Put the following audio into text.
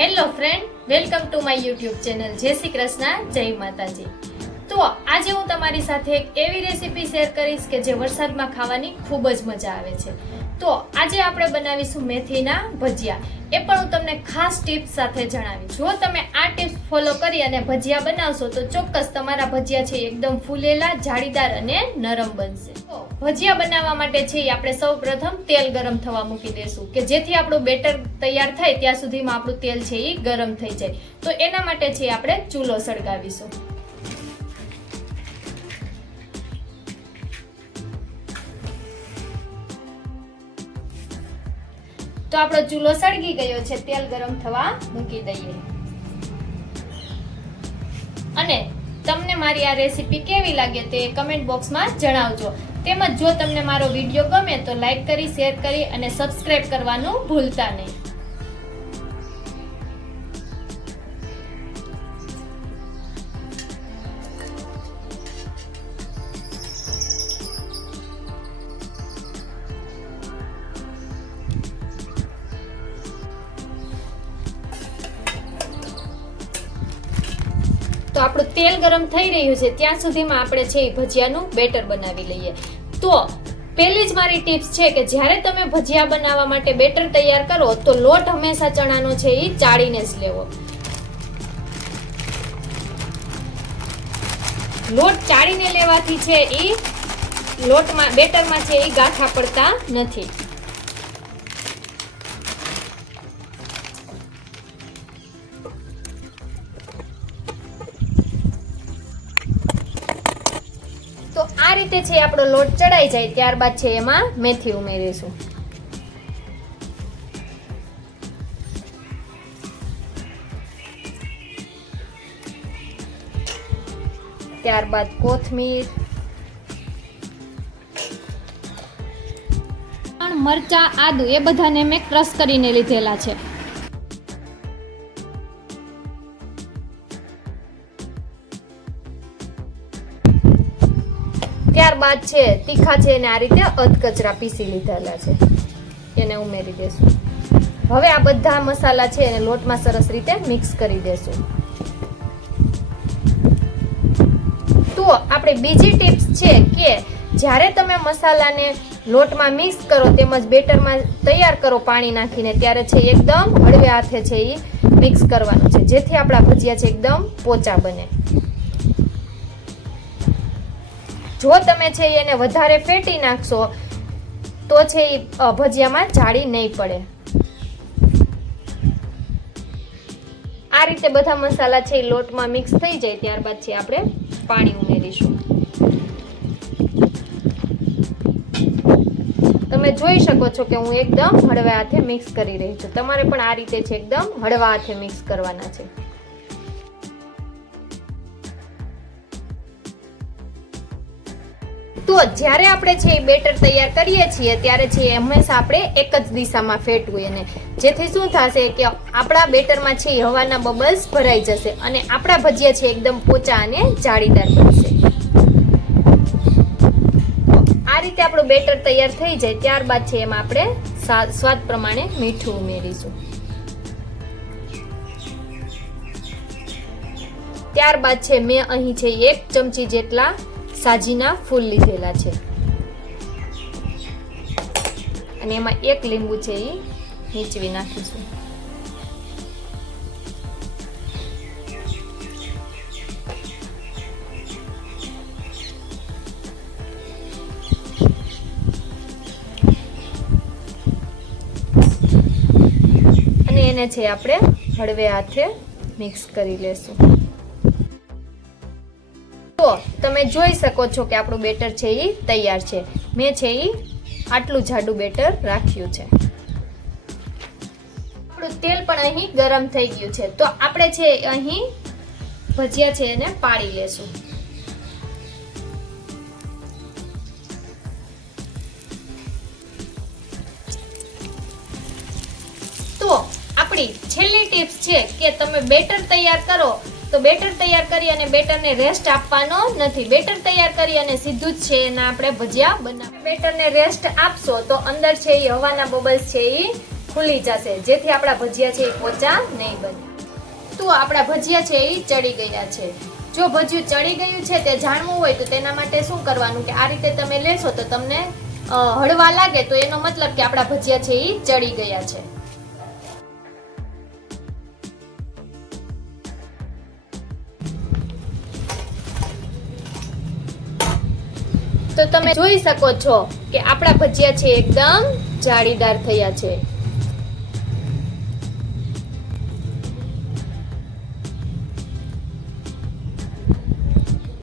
Hello friend welcome to my YouTube channel જય શ્રી કૃષ્ણ જય માતાજી. તો આજે હું તમારી સાથે એક એવી રેસીપી શેર કરીશ કે જે વરસાદમાં ખાવાની ખૂબ જ મજા આવે છે. તો આજે આપણે બનાવીશું મેથીના ભજીયા. એ પણ હું તમને ખાસ ટિપ્સ સાથે જણાવીશ. જો તમે આ ટિપ્સ ફોલો કરી અને ભજીયા બનાવશો તો ચોક્કસ તમારા ભજીયા છે એકદમ ફૂલેલા, જાળીદાર અને નરમ બનશે. તો ભજીયા બનાવવા માટે છે આપણે સૌ પ્રથમ તેલ ગરમ થવા મૂકી દઈશું કે જેથી આપણું બેટર તૈયાર થાય ત્યાં સુધીમાં આપણું તેલ છે એ ગરમ થઈ જાય. તો એના માટે છે આપણે ચૂલો સળગાવીશું. તો આપણો ચૂલો સળગી ગયો છે. તેલ ગરમ થવા મૂકી દઈએ. અને તમને મારી આ રેસીપી કેવી લાગે તે કમેન્ટ બોક્સમાં જણાવજો. તેમજ જો તમને મારો વીડિયો ગમે તો લાઈક કરી શેર કરી અને સબસ્ક્રાઈબ કરવાનું ભૂલતા નહીં. તો આપણું તેલ ગરમ થઈ રહ્યું છે, ત્યાં સુધીમાં આપણે છે એ ભજીયાનું બેટર બનાવી લઈએ. તો પહેલી જ મારી ટિપ્સ છે કે જ્યારે તમે ભજીયા બનાવવા માટે બેટર તૈયાર કરો, તો લોટ હંમેશા ચણાનો છે એ ચાળીને જ લેવો. લોટ ચાળીને લેવાથી છે એ લોટમાં, બેટરમાં છે એ ગાંઠા પડતા નથી. રીતે છે આપણો લોટ ચડાઈ જાય, ત્યારબાદ છે એમાં મેથી ઉમેરીશું. ત્યારબાદ કોથમીર. મરચા, આદુ એ બધાને મેં ક્રશ કરીને લીધેલા છે. ત્યારબાદ છે, તીખા છે એને આ રીતે અધકચરા પીસી લીધેલા છે. એને ઉમેરી દેશું. હવે આ બધા મસાલા છે એને લોટમાં સરસ રીતે મિક્સ કરી દેશું. તો આપણે બીજી ટિપ્સ છે કે જ્યારે તમે મસાલાને લોટમાં મિક્સ કરો તેમજ બેટરમાં તૈયાર કરો પાણી નાખીને, ત્યારે છે એકદમ હળવે હાથે છે એ મિક્સ કરવાનું છે. જેથી આપણા ભજીયા છે એકદમ પોચા બને. જો તમે છે એને વધારે ફેટી નાખશો, તો છે એ ભજીયામાં જાળી નહીં પડે. આ રીતે બધા મસાલા છે એ લોટમાં મિક્સ થઈ જાય, ત્યારબાદ છે આપણે પાણી ઉમેરીશું. તમે જોઈ શકો છો કે હું એકદમ હળવા હાથે મિક્સ કરી રહી છું. તમારે પણ આ રીતે છે એકદમ હળવા હાથે મિક્સ કરવાના છે. તો જ્યારે આપણે છે એ બેટર તૈયાર કરીએ છીએ, ત્યારે છે હંમેશા આપણે એક જ દિશામાં ફેટવું એને. જેથી શું થશે કે આપણા બેટરમાં છે હવાના બબલ્સ ભરાઈ જશે અને આપણા ભજીયા છે એકદમ પોચા અને જાળીદાર બનશે. આ રીતે આપણું બેટર તૈયાર થઈ જાય, ત્યારબાદ છે એમાં આપણે સ્વાદ પ્રમાણે મીઠું ઉમેરીશું. ત્યારબાદ છે મેં અહીં છે એક ચમચી જેટલા સાજીના ફૂલ લીધેલા છે. અને એમાં એક લીંબુ છે એ નીચવી નાખીશું. અને એને છે આપણે હળવે હાથે મિક્સ કરી લેશું. તમે જોઈ શકો છો કે આપણું બેટર છે એ તૈયાર છે. મેં છે એ આટલું જાડું બેટર રાખ્યું છે. આપણું તેલ પણ અહીં ગરમ થઈ ગયું છે. તો આપણે છે અહીં ભજીયા છે એને પાડી લેશું. તો આપણી છેલ્લી ટિપ્સ છે કે તમે બેટર તૈયાર કરો તો બેટર તૈયાર કરી અને બેટરને રેસ્ટ આપવાનો નથી. બેટર તૈયાર કરી અને સીધું જ છે એના આપણે ભજીયા બનાવ બેટરને રેસ્ટ આપશો તો અંદર છે એ હવાના બબલ્સ છે એ ખુલી જશે. જેથી આપણા ભજીયા છે એ પોચા નહીં બને. તો આપણા ભજીયા છે એ ચડી ગયા છે. જો ભજીયું ચડી ગયું છે તે જાણવું હોય તો તેના માટે શું કરવાનું કે આ રીતે તમે લેશો તો તમને હળવા લાગે તો એનો મતલબ કે આપણા ભજીયા છે એ ચડી ગયા છે. તો તમે જોઈ શકો છો કે આપણા ભજીયા છે એકદમ જાળીદાર થયા છે.